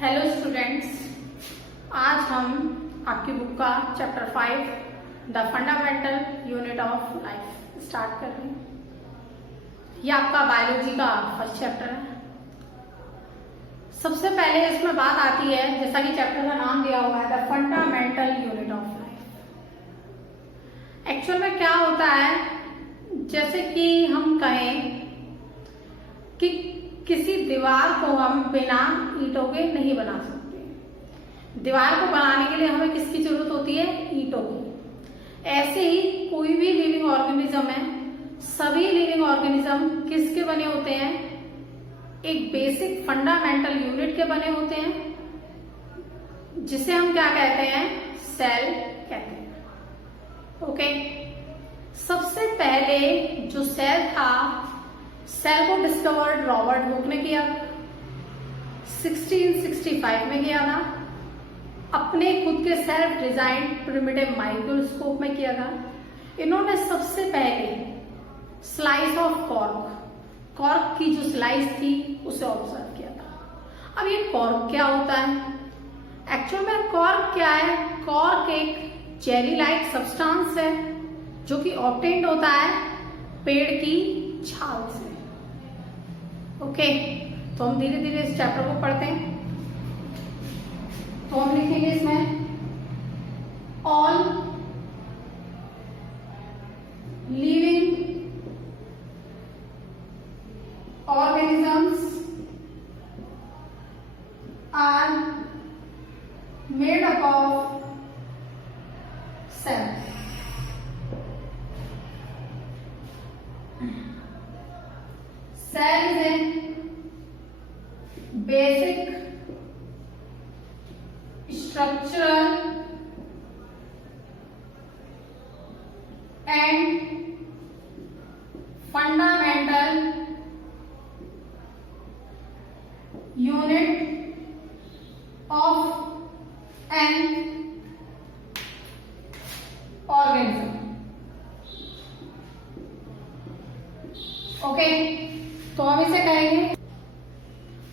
Hello students, आज हम आपकी बुक का chapter 5 the fundamental unit of life start कर रहे हैं। ये आपका बायोलॉजी का फर्स्ट चैप्टर है। सबसे पहले इसमें बात आती है, जैसा कि चैप्टर का नाम दिया हुआ है, the fundamental unit of life. Actual में क्या होता है, जैसे कि हम कहें कि किसी दीवार को हम बिना ईंटों के नहीं बना सकते। दीवार को बनाने के लिए हमें किसकी जरूरत होती है? ईंटों की। ऐसे ही कोई भी लिविंग ऑर्गेनिज्म है, सभी लिविंग ऑर्गेनिज्म किसके बने होते हैं? एक बेसिक फंडामेंटल यूनिट के बने होते हैं, जिसे हम क्या कहते हैं? सेल कहते हैं। ओके, सबसे पहले जो सेल था, सेल को डिस्कवर्ड रॉबर्ट हुक ने किया, 1665 में किया था। अपने खुद के सेल्फ डिजाइन प्रिमिटिव माइक्रोस्कोप में किया था। इन्होंने सबसे पहले स्लाइस ऑफ कॉर्क की जो स्लाइस थी उसे ऑब्जर्व किया था। अब ये कॉर्क क्या होता है? एक्चुअल में कॉर्क क्या है? कॉर्क एक जेली लाइक सब्सटेंस है जो कि ऑब्टेन्ड होता है पेड़ की छाल से। ओके, तो हम धीरे धीरे इस चैप्टर को पढ़ते हैं। तो हम लिखेंगे इसमें all living organisms are made up of cells. Cell is a basic structural and fundamental unit of an organism. Okay, तो हम इसे कहेंगे,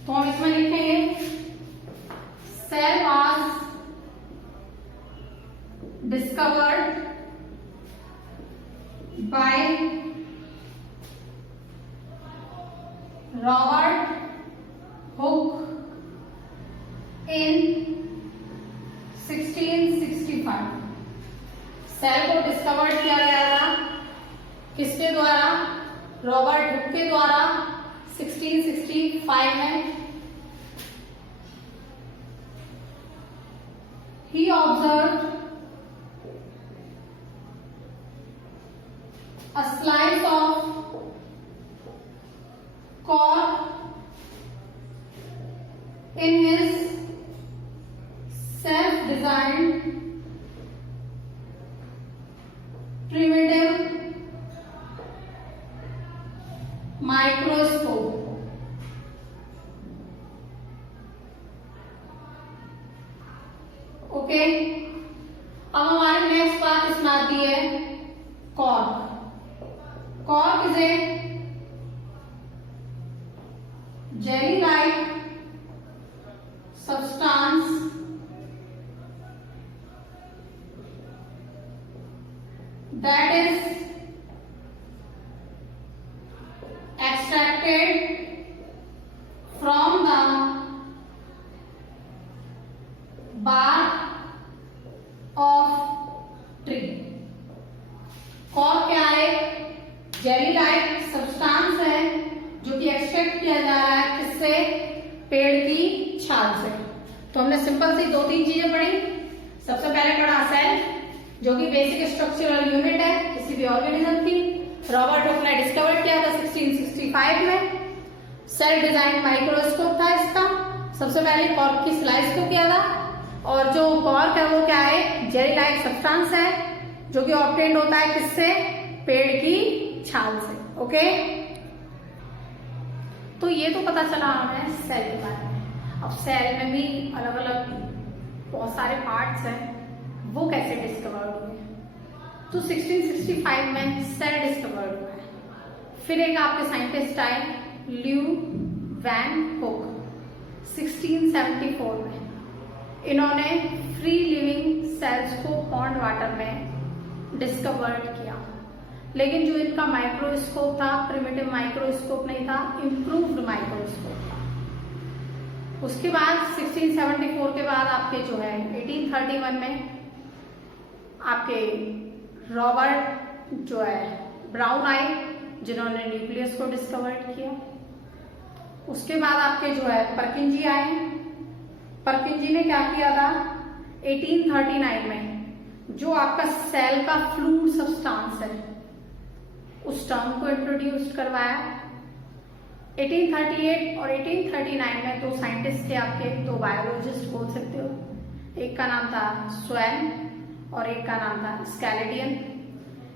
तो हम इसमें लिखेंगे cell was discovered by Robert Hooke in 1665। Cell को डिस्कवर्ड किया गया था किसके द्वारा? रॉबर्ट हुक के द्वारा 1665 में। He observed a slice of cork in his self-designed primitive microscope. Okay, अब हमारी नेक्स्ट बात इसमें आती है cork. Cork is a jelly like substance that is extracted from the bark of tree। Cork क्या है? जेली लाइक सब्सटेंस है जो कि एक्सट्रैक्ट किया जा रहा है किससे? पेड़ की छाल से। तो हमने सिंपल सी 2-3 चीजें पढ़ी। सबसे पहले पढ़ा सेल, जो कि बेसिक स्ट्रक्चरल यूनिट है किसी भी ऑर्गेनिज्म की। रॉबर्ट हुक ने डिस्कवर किया था 1665 में। सेल डिजाइन माइक्रोस्कोप था इसका। सबसे पहले कॉर्क की स्लाइस को किया था, और जो कॉर्क है वो क्या है? जेली लाइक सब्सटेंस है जो कि ऑब्टेन्ड होता है किससे? पेड़ की छाल से। ओके, तो ये तो पता चला हमें सेल के बारे में। अब सेल में भी अलग अलग बहुत सारे पार्ट्स हैं, वो कैसे डिस्कवर हुए? तो 1665 में सेल डिस्कवर्ड हुआ है। फिर एक आपके साइंटिस्ट आए ल्यू वैन हुक, 1674 में इन्होंने फ्री लिविंग सेल्स को पॉन्ड वाटर में डिस्कवर्ड किया, लेकिन जो इनका माइक्रोस्कोप था प्रिमिटिव माइक्रोस्कोप नहीं था, इम्प्रूव्ड माइक्रोस्कोप था। उसके बाद 1674 के बाद आपके जो है 1831 में आपके रॉबर्ट जो है ब्राउन आए, जिन्होंने न्यूक्लियस को डिस्कवर्ड किया। उसके बाद आपके जो है परकिंजी आए। परकिंजी ने क्या किया था 1839 में, जो आपका सेल का फ्लूइड सब्सटेंस है उस टर्म को इंट्रोड्यूस करवाया। 1838 और 1839 में दो साइंटिस्ट थे आपके, दो बायोलॉजिस्ट बोल सकते हो, एक का नाम था स्वैन और एक का नाम था स्केलेडियन।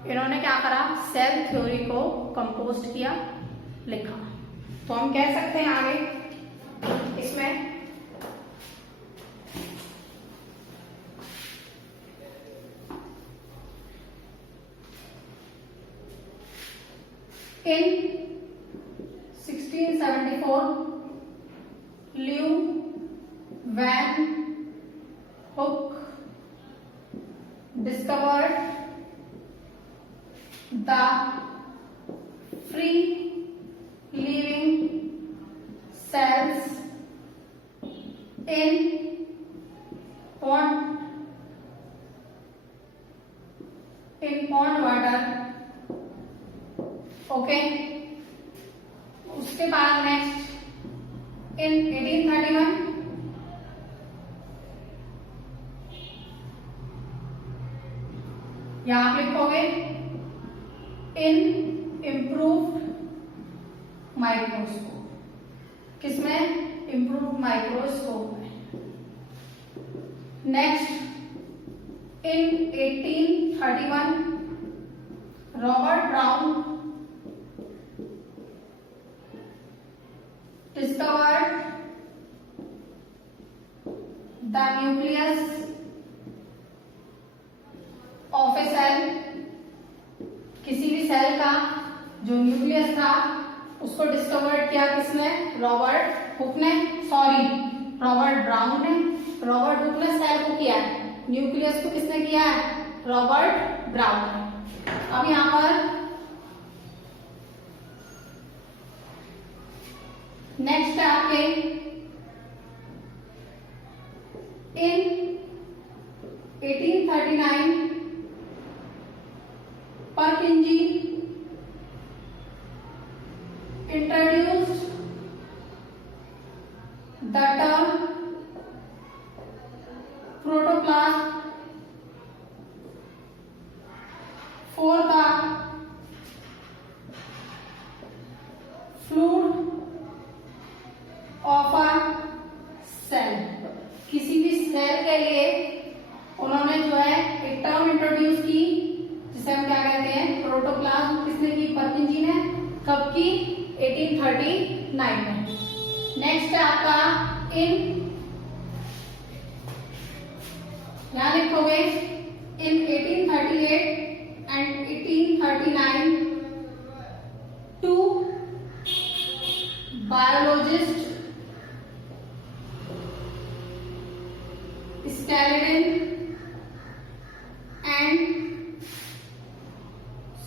इन्होंने क्या करा, सेल थ्योरी को कंपोज किया, लिखा। तो हम कह सकते हैं आगे इसमें in 1674 Lew Van Hook discovered the free living cells in pond water। Okay, उसके बाद नेक्स्ट इन 1831 यहां आप लिखोगे इन इम्प्रूव्ड माइक्रोस्कोप। किसमें? इम्प्रूव्ड माइक्रोस्कोप में। Next in 1831 Robert brown discovered the nucleus of a cell। किसी भी सेल का जो न्यूक्लियस था उसको डिस्कवर्ड किया किसने? रॉबर्ट हुक ने, सॉरी रॉबर्ट ब्राउन ने। रॉबर्ट हुक ने सेल को किया है, न्यूक्लियस को किसने किया है? रॉबर्ट ब्राउन ने। अब यहां पर नेक्स्ट है आपके in 1839 Purkinje introduced the term protoplast for the fluid of a cell. किसी भी सेल के लिए उन्होंने जो है एक टर्म इंट्रोड्यूस की जिसे हम क्या कहते हैं? प्रोटोप्लाज्म। किसने की? परकिंजी ने। कब की? 1839 में। नेक्स्ट है आपका इन, यहां लिखोगे in 1838 and 1839 two biologist Skeleton and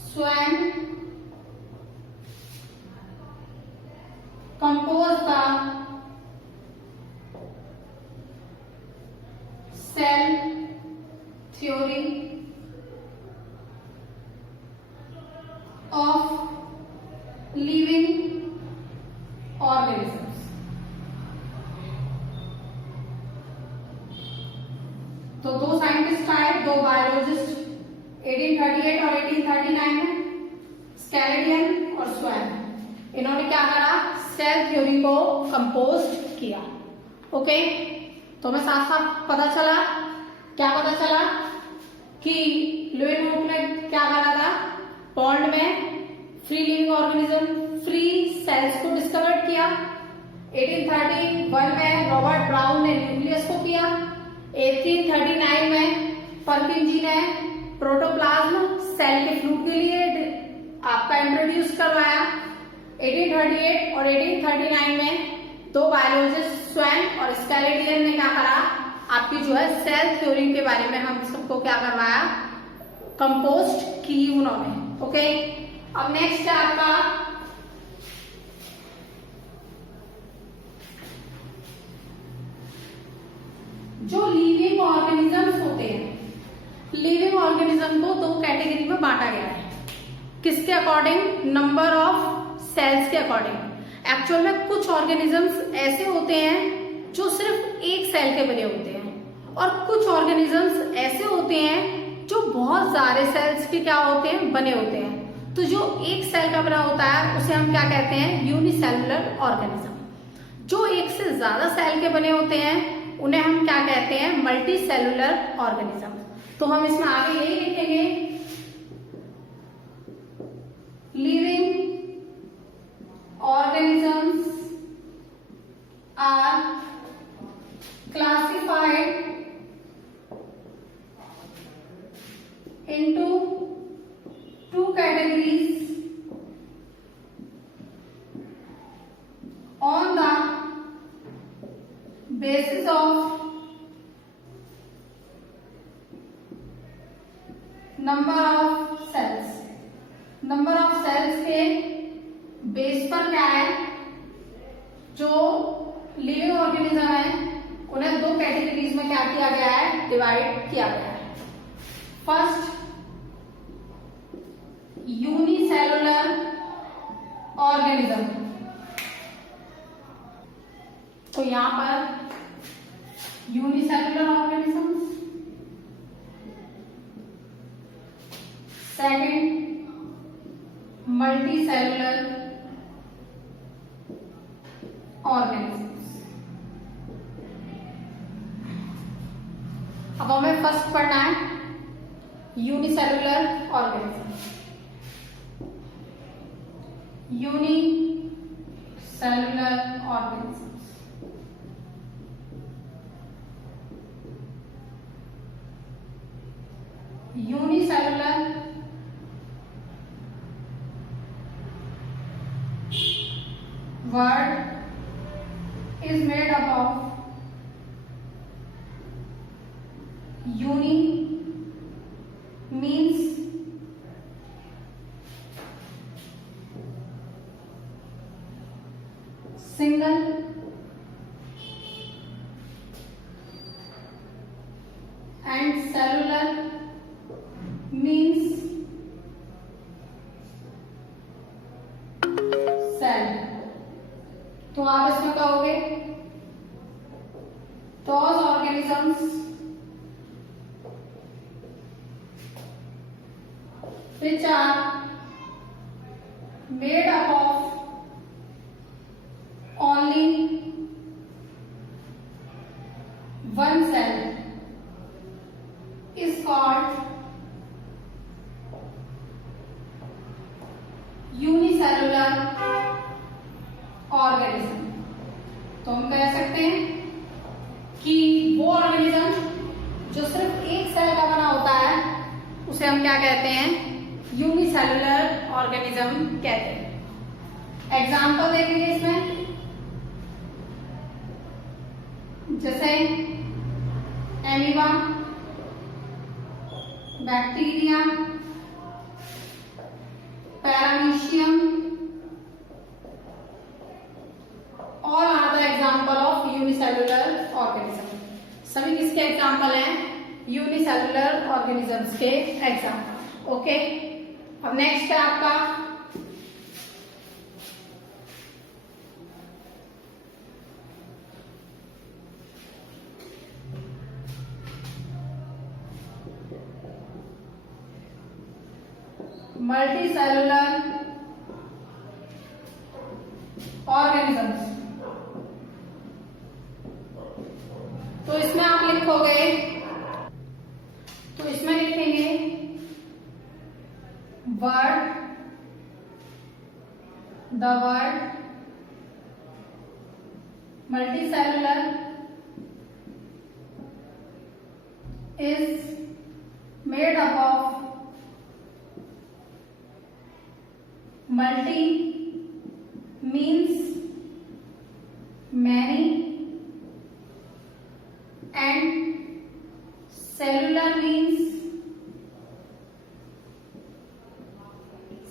Swan compose the cell theory of living organisms। तो दो साइंटिस्ट आए, दो बायोलॉजिस्ट 1838 और 1839 में, स्केलेडियन और स्वैन। इन्होंने क्या करा? सेल थ्योरी को कंपोज किया। ओके, तो हमें साफ साफ पता चला, क्या पता चला कि ल्यूवेनहुक ने क्या करा था? पॉन्ड में free living organism, free cells को डिस्कवर किया। 1831 में रॉबर्ट ब्राउन ने न्यूक्लियस को किया। 1839 में परकिंजी ने प्रोटोप्लाज्म सेल के फ्लूइड के लिए आपका इंट्रोड्यूस करवाया। 1838 और 1839 में दो बायोलॉजिस्ट स्वैन और स्केलेटियर ने क्या करा, आपकी जो है सेल थ्योरी के बारे में हम सबको क्या करवाया, कंपोस्ट की उन्होंने। ओके, अब नेक्स्ट है आपका जो लिविंग ऑर्गेनिजम्स होते हैं। लिविंग ऑर्गेनिज्म को दो कैटेगरी में बांटा गया है, किसके अकॉर्डिंग, नंबर ऑफ सेल्स के अकॉर्डिंग। एक्चुअल में कुछ ऑर्गेनिजम्स ऐसे होते हैं जो सिर्फ एक सेल के बने होते हैं, और कुछ ऑर्गेनिजम्स ऐसे होते हैं जो बहुत सारे सेल्स के क्या होते हैं, बने होते हैं। तो जो एक सेल का बना होता है उसे हम क्या कहते हैं, यूनिसेलुलर ऑर्गेनिज्म। जो एक से ज्यादा सेल के बने होते हैं उन्हें हम क्या कहते हैं, मल्टी सेलुलर ऑर्गेनिज्म। तो हम इसमें आगे यही लिखेंगे, living organisms are classified into two categories on the basis of number of cells। Number of cells के बेस पर क्या है, जो लिविंग ऑर्गेनिज्म है उन्हें दो कैटेगरीज में क्या किया गया है, डिवाइड किया गया है। First, unicellular organism. तो यहां पर unicellular organisms. Second, multi cellular organisms. अब हमें फर्स्ट पढ़ना है unicellular organism. Unicellular organisms. Unicellular word is made up of uni means single, and cellular means cell। तो आप इसमें कहोगे those organisms which are made up of only one cell is called unicellular organism. तो हम कह सकते हैं कि वो ऑर्गेनिज्म जो सिर्फ एक सेल का बना होता है उसे हम क्या कहते हैं, यूनिसेलुलर ऑर्गेनिज्म कहते हैं। एग्जाम्पल देखेंगे इसमें, जैसे amoeba, bacteria, paramecium, all are the example of unicellular organism. सभी किसके एग्जाम्पल हैं, यूनिसेलुलर ऑर्गेनिजम्स के एग्जाम्पल। ओके, अब नेक्स्ट है आपका मल्टी सेलुलर ऑर्गेनिजम्स। तो इसमें आप लिखोगे, तो इसमें लिखेंगे word, the word multi cellular is made up of multi means many cellular means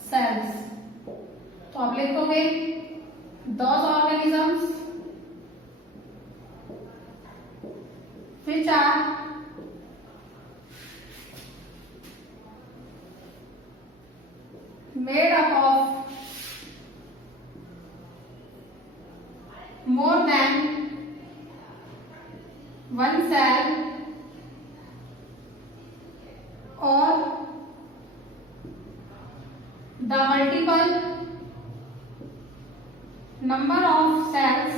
cells. तो आप लिखोगे those organisms which are made up of more than one cell or the multiple number of cells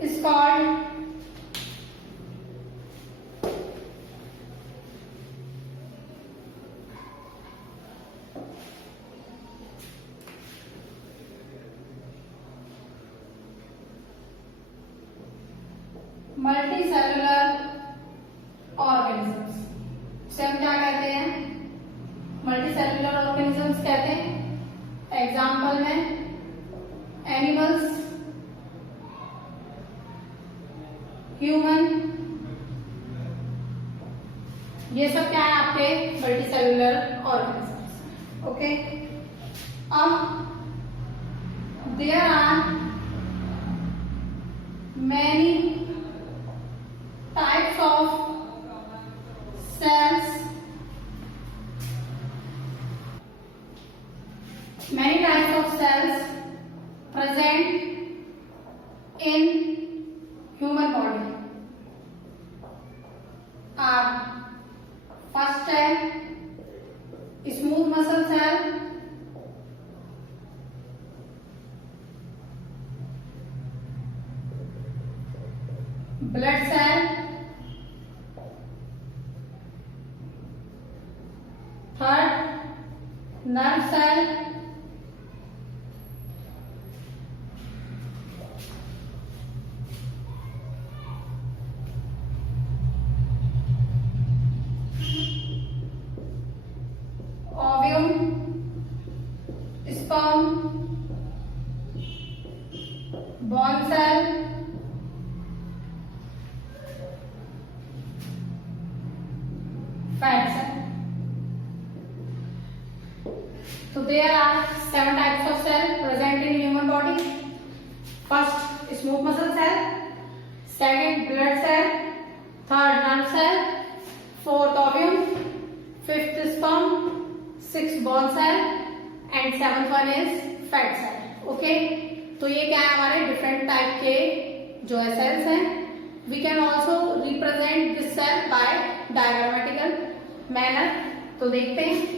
is called multicellular organisms. इसे हम क्या कहते हैं? Multicellular organisms कहते हैं। एग्जाम्पल में एनिमल्स, ह्यूमन, ये सब क्या है आपके मल्टीसेलुलर ऑर्गेनिजम्स। ओके, अब there are many types of cells, many types of cells present in human body are first है smooth muscle cell, blood cell, third nerve cell, ovum, sperm, bone cell, fat cell. So there are 7 types of cell present in human body. First, smooth muscle cell. Second, blood cell. Third, nerve cell. Fourth, ovum. Fifth, sperm. Sixth, bone cell. And seventh one is fat cell. Okay? तो ये क्या है हमारे different type के जो है sales हैं. We can also represent this cell by diagrammatical manner. तो देखते हैं.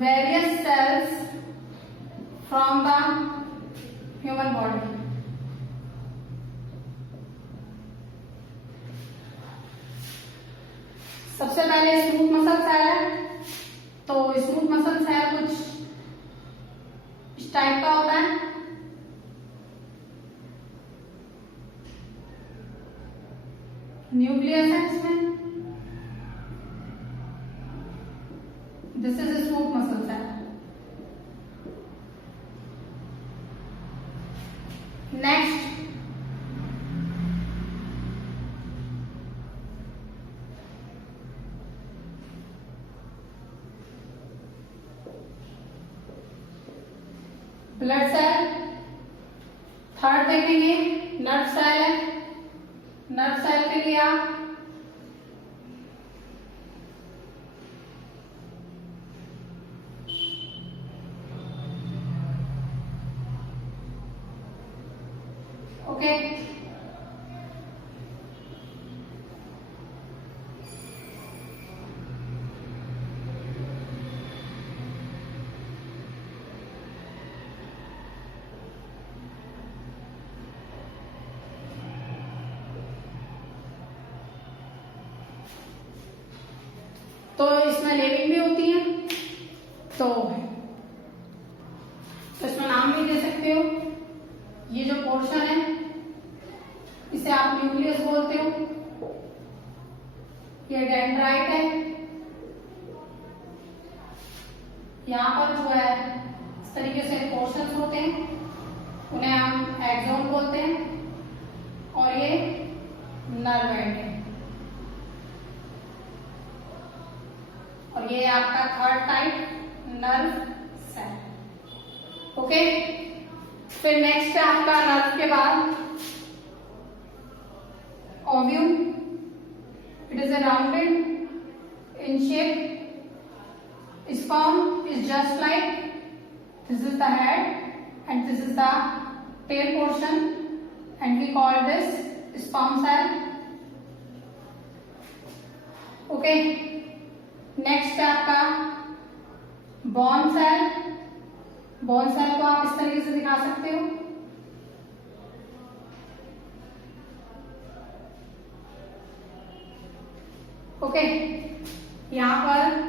Various cells from the human body. सबसे पहले स्मूथ मसल सेल है. तो स्मूथ मसल सेल कुछ इस टाइप का होता है. न्यूक्लियस है इसमें. This is a smooth muscle cell. Next, blood cell. Third देखेंगे नर्व सेल है. नर्व सेल के लिए आप ओके. तो इसमें लिविंग भी होती है. तो इसमें नाम भी दे सकते हो. ये जो पोर्शन है इसे आप न्यूक्लियस बोलते हो. ये डेंड्राइट है. यहाँ पर जो है इस तरीके से पोर्शंस होते हैं, उन्हें हम एक्सोन बोलते हैं, और ये नर्व एंड है। और ये आपका third type nerve cell. Okay, फिर नेक्स्ट है आपका नर्व के बाद ovule. It is a rounded in shape. Sperm is just like this is the head and this is the tail portion, and we call this sperm cell. Okay, next है आपका bone cell। bone cell को आप इस तरीके से दिखा सकते हो। ओके, यहाँ पर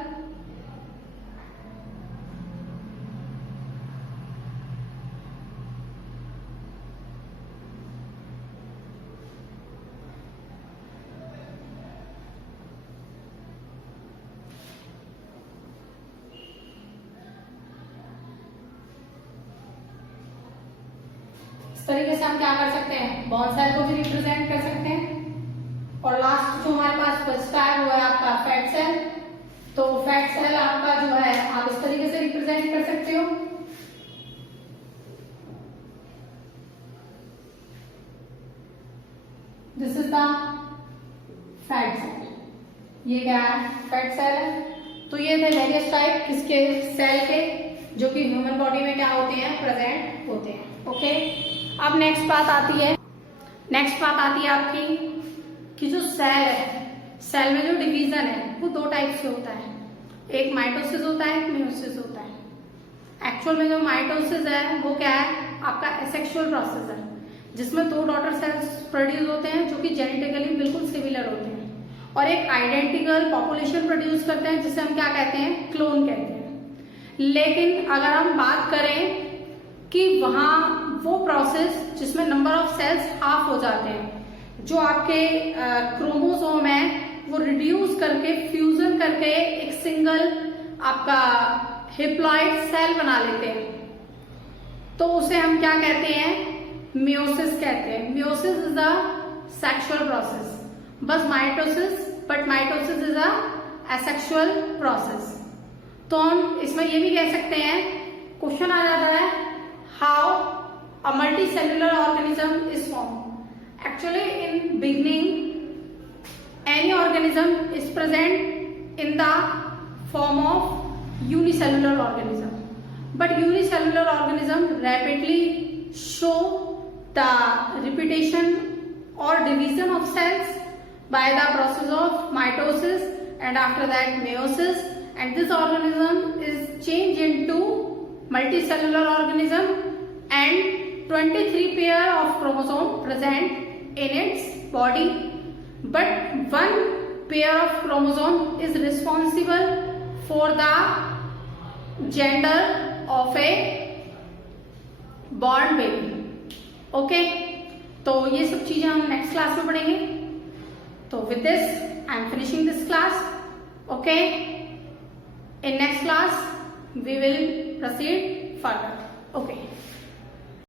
तरीके से हम क्या कर सकते हैं, बॉन सेल को भी रिप्रेजेंट कर सकते हैं। और लास्ट जो हमारे पास बचता है वो है आपका फैट सेल। तो फैट सेल आपका जो है आप इस तरीके से रिप्रेजेंट कर सकते हो। This is the fat cell. ये क्या है, फैट सेल है। तो ये थे वेरियस टाइप किसके, सेल के, जो कि ह्यूमन बॉडी में क्या होते हैं, प्रेजेंट होते हैं। ओके, अब नेक्स्ट बात आती है आपकी कि जो सेल है, सेल में जो डिवीजन है वो दो टाइप से होता है। एक माइटोसिस होता है, एक मेयोसिस होता है। एक्चुअल में जो माइटोसिस है वो क्या है, आपका एसेक्सुअल प्रोसेस है, जिसमें दो डॉटर सेल्स प्रोड्यूस होते हैं जो कि जेनेटिकली बिल्कुल सिमिलर होते हैं, और एक आइडेंटिकल पॉपुलेशन प्रोड्यूस करते हैं जिसे हम क्या कहते हैं, क्लोन कहते हैं। लेकिन अगर हम बात करें कि वहां वो प्रोसेस जिसमें नंबर ऑफ सेल्स हाफ हो जाते हैं, जो आपके क्रोमोसोम है वो रिड्यूस करके फ्यूजन करके एक सिंगल आपका हिप्लॉइड सेल बना लेते हैं, तो उसे हम क्या कहते हैं, मियोसिस कहते हैं। Meiosis is a sexual process, बस mitosis is a asexual process. तो हम इसमें ये भी कह सकते हैं, क्वेश्चन आ जाता है how a multicellular organism is formed. Actually, in beginning, any organism is present in the form of unicellular organism, but unicellular organism rapidly show the repetition or division of cells by the process of mitosis and after that meiosis, and this organism is changed into multicellular organism and 23 pair of chromosome present in its body, but one pair of chromosome is responsible for the gender of a born baby. Okay, तो ये सब चीजें हम next class में पढ़ेंगे। तो with this I am finishing this class. Okay, in next class we will proceed further. Okay.